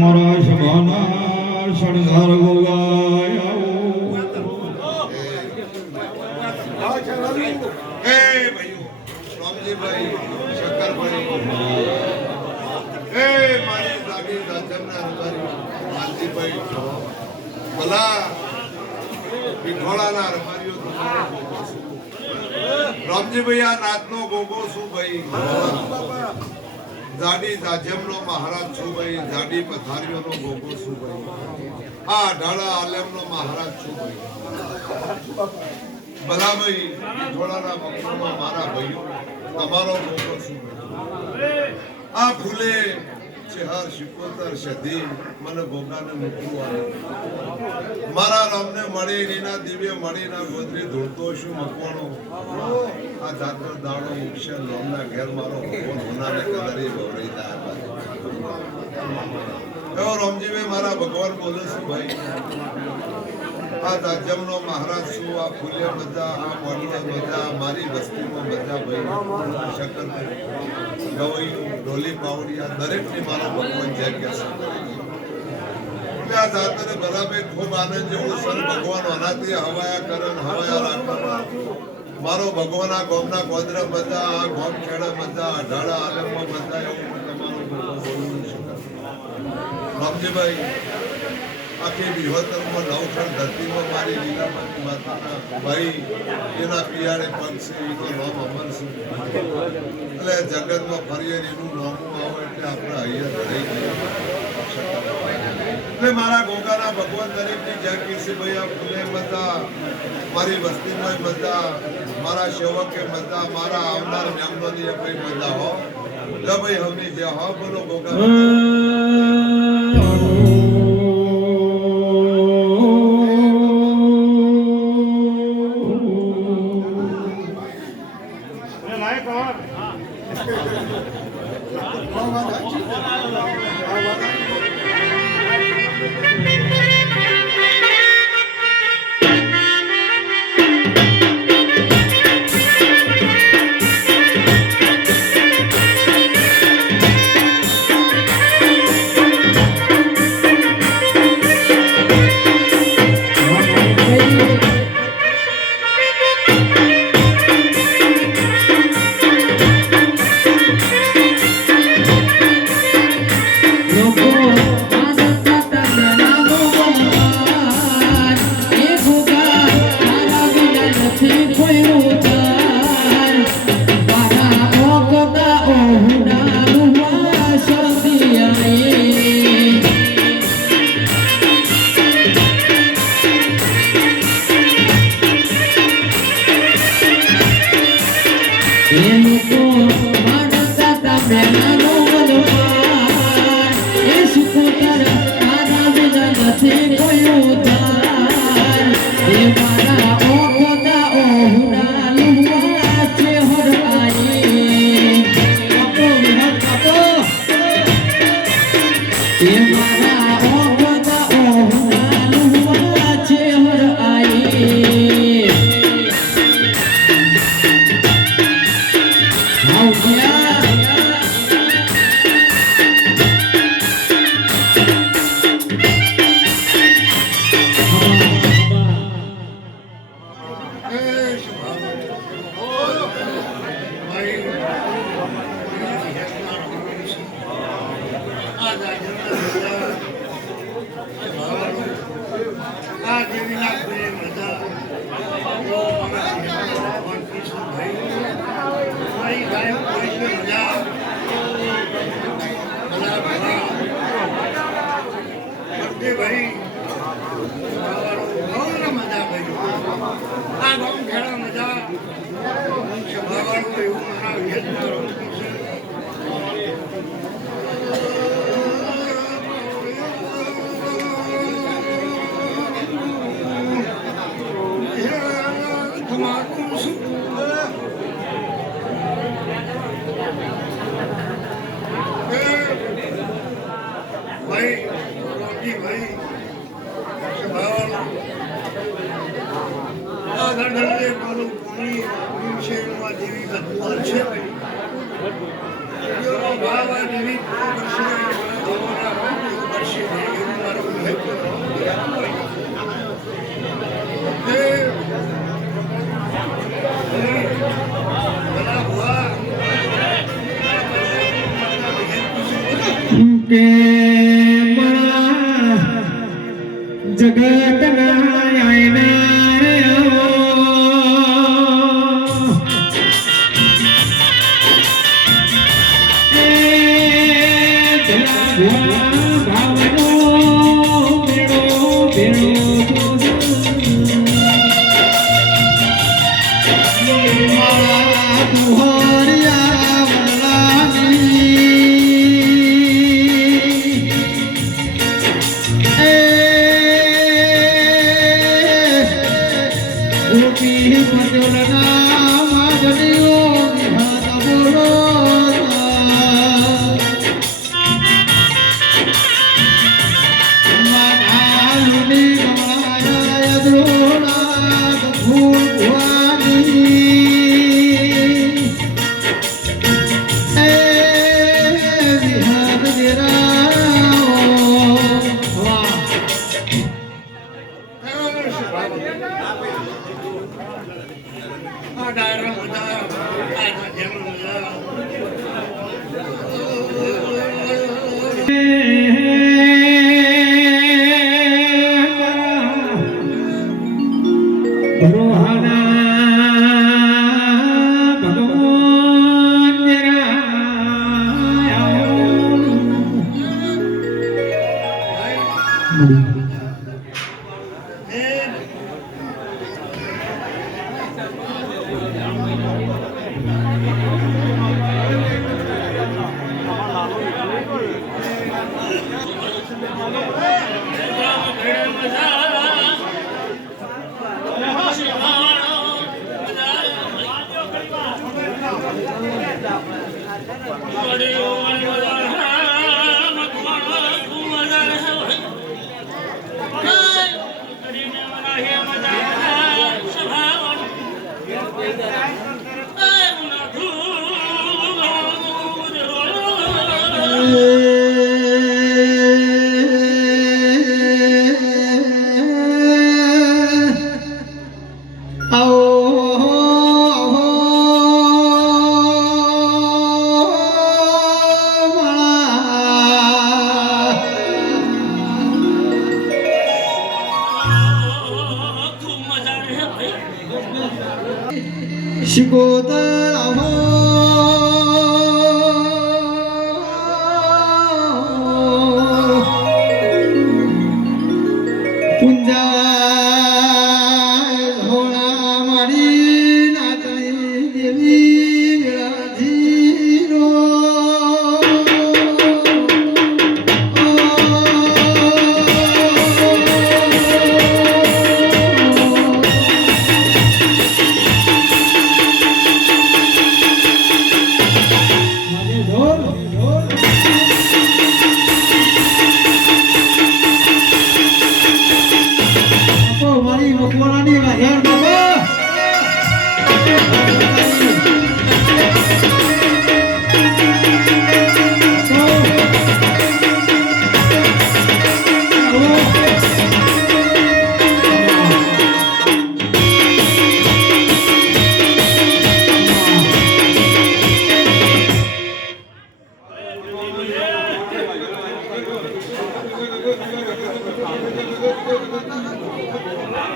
મારા સભાના શણગાર ગોગાયા રામજીભાઈ આ નાથનો ગોગો છું ભાઈ, જાડી જાજમનો મહારાજ છું ભાઈ, જાડી પથારીઓનો ગોગો છું ભાઈ, આ ઢાળા આલેમનો મહારાજ છું ભાઈ. ભલા ભાઈ થોડાના વખતમાં મારા ભાઈઓ તમારો ગોગો છું ભાઈ. આ ફૂલે ચહેર શિકોતર સધી મને ગોગાને મૂકવું આવે. મારા રામને મળી નીના દિવ્ય મળીના ગોદરી ધૂળતો શું મકવાનો. આ જાતનો દાડો મૂકશે લોમના ઘેર મારો ભગવાન હોનાને કદારી ગૌરી થાય. એવો રામજીભાઈ મારા ભગવાન બોલે છું ભાઈ. આ રાજ્યમનો મહારાજ છું, આ ફૂલ્ય બધા, આ મોડલા બધા, મારી વસ્તીમાં બધા ભાઈ શકર ગવૈયું ઢોલી પાવડિયા દરેકની મારા ભગવાન જય કે છે. આ જાતને બરાબર ખૂબ આનંદ જેવું સર ભગવાન અનાથી હવાયા કરન હવાયા રાખવા. મારો ભગવાન આ ગોમના ગોદરા બધા, આ ગોમ ખેડા બધા, અઢાળા આલમમાં બધા એવું તમારું બોલવું છે. રામજીભાઈ આખી વિહોતરમાં નવખંડ ધરતીમાં મારી લીલામતી માતાના ભાઈ એના પિયાળે પગ છે, એનું નામ અમર છે. એટલે જગતમાં ફરીએ એનું નામું આવે એટલે આપણે અહીંયા રહી ગયા. એટલે મારા ગોગાના ભગવાન દરેકની જય કીર્તિભાઈ આ ફૂલે બધા, મારી વસ્તીમાં બધા, મારા સેવકે બધા, મારા આવનાર મેમનોની ભાઈ બધા હો લ ભાઈ હવની જય હો. બોલો ગોગા શેરમાં દેવી બધું છે ભાઈ દેવનો ભાવ આ દેવી કરશે દેવોના ભાવ એવું કરશે એવું મારું ભાઈ કે જગતના શિકોતર આવો પુંજા હોણા મારી નાચણી દેવી વિરાધીરો મારી મકવાણાની વાહેર